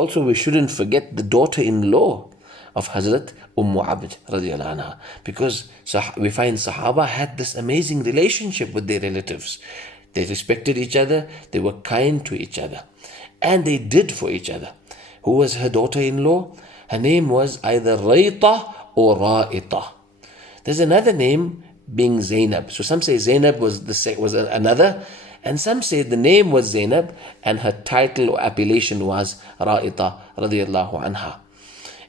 also we shouldn't forget the daughter-in-law of Hazrat Ummu Abd radiallahu anha, because we find Sahaba had this amazing relationship with their relatives. They respected each other, they were kind to each other, and they did for each other. Who was her daughter-in-law? Her name was either Rayta or Ra'ita. There's another name being Zainab. So some say Zainab was another, and some say the name was Zainab and her title or appellation was Ra'ita radiallahu anha.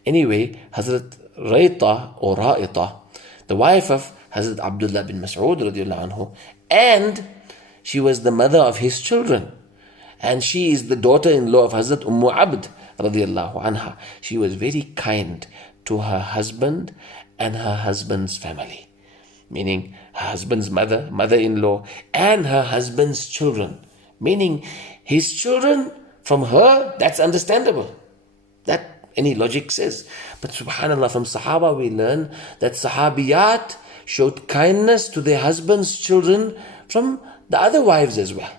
Anyway, Hazrat Rayta or Ra'ita, the wife of Hazrat Abdullah bin Mas'ud radiallahu anhu, and she was the mother of his children. And she is the daughter-in-law of Hazrat Ummu Abd radiallahu anha. She was very kind to her husband and her husband's family. Meaning her husband's mother-in-law, and her husband's children. Meaning his children from her, that's understandable. That any logic says. But subhanAllah, from Sahaba we learn that Sahabiyat showed kindness to their husband's children from the other wives as well.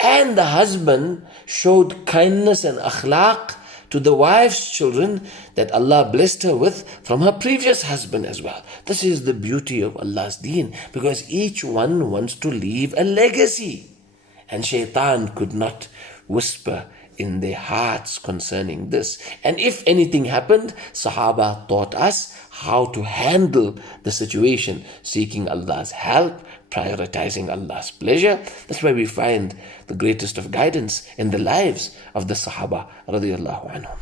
And the husband showed kindness and akhlaq to the wife's children that Allah blessed her with from her previous husband as well. This is the beauty of Allah's deen, because each one wants to leave a legacy. And shaitan could not whisper in their hearts concerning this. And if anything happened, Sahaba taught us how to handle the situation, seeking Allah's help, prioritizing Allah's pleasure. That's why we find the greatest of guidance in the lives of the Sahaba radiallahu anhum.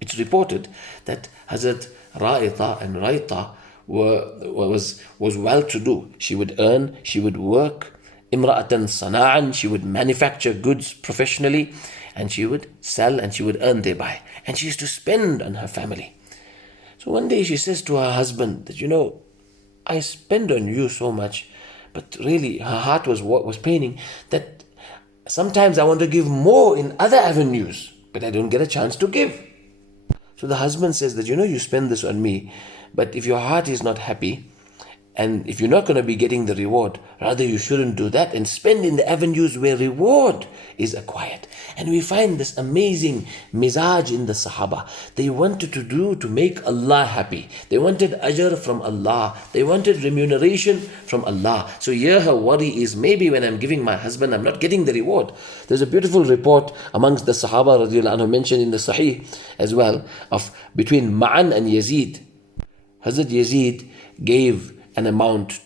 It's reported that Hazrat Ra'ita and Rayta was well-to-do. She would earn, she would work, imra'atan sana'an, she would manufacture goods professionally, and she would sell and she would earn thereby. And she used to spend on her family. So one day she says to her husband that, I spend on you so much, but really her heart was paining that sometimes I want to give more in other avenues, but I don't get a chance to give. So the husband says that, you spend this on me, but if your heart is not happy, and if you're not going to be getting the reward, rather you shouldn't do that and spend in the avenues where reward is acquired. And we find this amazing mizaj in the Sahaba. They wanted to make Allah happy. They wanted ajr from Allah. They wanted remuneration from Allah. So here her worry is, maybe when I'm giving my husband, I'm not getting the reward. There's a beautiful report amongst the Sahaba radiallahu anhu, mentioned in the Sahih as well, of between Ma'an and Yazid. Hazrat Yazid gave an amount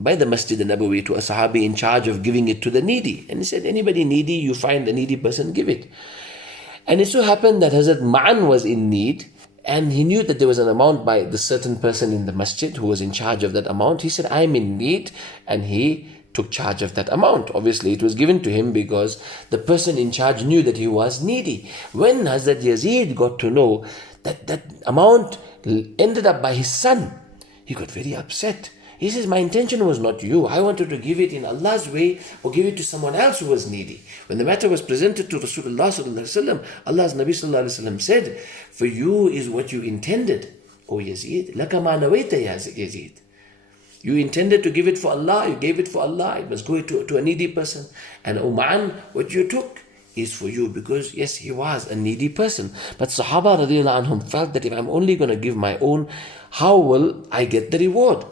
by the Masjid al-Nabawi to a Sahabi in charge of giving it to the needy. And he said, anybody needy, you find a needy person, give it. And it so happened that Hazrat Ma'an was in need, and he knew that there was an amount by the certain person in the masjid who was in charge of that amount. He said, I'm in need, and he took charge of that amount. Obviously, it was given to him because the person in charge knew that he was needy. When Hazrat Yazid got to know that that amount ended up by his son, he got very upset. He says, my intention was not you. I wanted to give it in Allah's way or give it to someone else who was needy. When the matter was presented to Rasulullah, Allah's Nabi said, for you is what you intended, O Yazid. Laka ma nawaita ya Yazid. You intended to give it for Allah, you gave it for Allah. It must go to a needy person. And O Ma'an, what you took is for you, because yes, he was a needy person. But Sahaba radiallahu anhum felt that if I'm only going to give my own, how will I get the reward?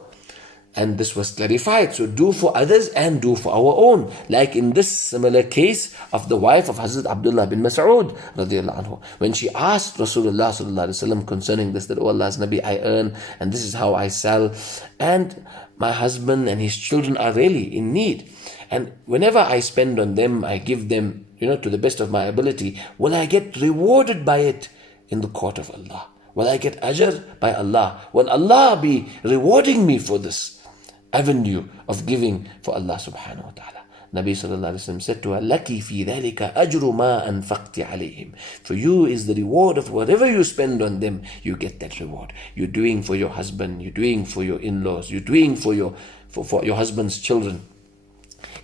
And this was clarified. So do for others and do for our own. Like in this similar case of the wife of Hazrat Abdullah bin Mas'ud radiallahu anhu. When she asked Rasulullah ﷺ concerning this, that, oh Allah's Nabi, I earn and this is how I sell. And my husband and his children are really in need. And whenever I spend on them, I give them, to the best of my ability. Will I get rewarded by it in the court of Allah? Will I get ajr by Allah? Will Allah be rewarding me for this avenue of giving for Allah subhanahu wa ta'ala? Nabi sallallahu alayhi wa sallam said to her, Laki fi dhalika ajru ma anfaqti alayhim. For you is the reward of whatever you spend on them, you get that reward. You're doing for your husband, you're doing for your in-laws, you're doing for your husband's children.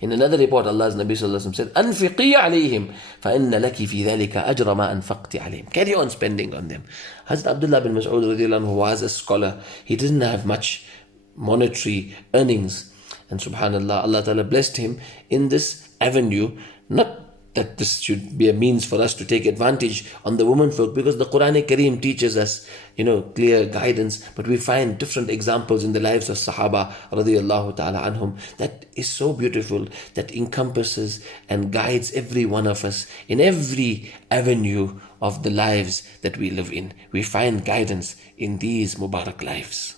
In another report, Allah's Nabi sallallahu alayhi wa sallam said, Anfiqi alayhim, fa inna laki fi dhalika ajra ma anfaqti alayhim. Carry on spending on them. Hazrat Abdullah bin Mas'ud radiallahu anhu was a scholar. He didn't have much monetary earnings. And subhanallah, Allah Ta'ala blessed him in this avenue, not that this should be a means for us to take advantage on the women folk, because the Quran Kareem teaches us, clear guidance, but we find different examples in the lives of Sahaba radiallahu ta'ala anhum that is so beautiful, that encompasses and guides every one of us in every avenue of the lives that we live in. We find guidance in these Mubarak lives.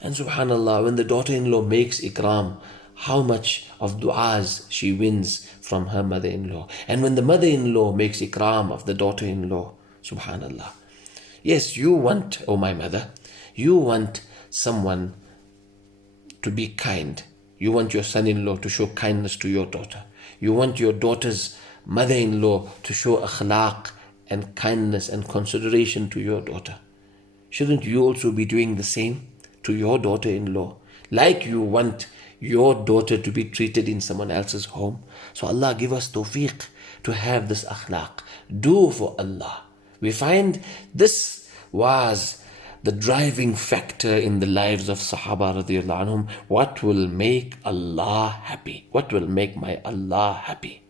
And subhanallah, when the daughter-in-law makes ikram, how much of du'as she wins from her mother-in-law. And when the mother-in-law makes ikram of the daughter-in-law, subhanallah. Yes, you want, oh my mother, you want someone to be kind. You want your son-in-law to show kindness to your daughter. You want your daughter's mother-in-law to show akhlaq and kindness and consideration to your daughter. Shouldn't you also be doing the same to your daughter-in-law? Like you want your daughter to be treated in someone else's home. So Allah give us tawfiq to have this akhlaq. Do for Allah. We find this was the driving factor in the lives of Sahaba radiallahu anhum. What will make Allah happy? What will make my Allah happy?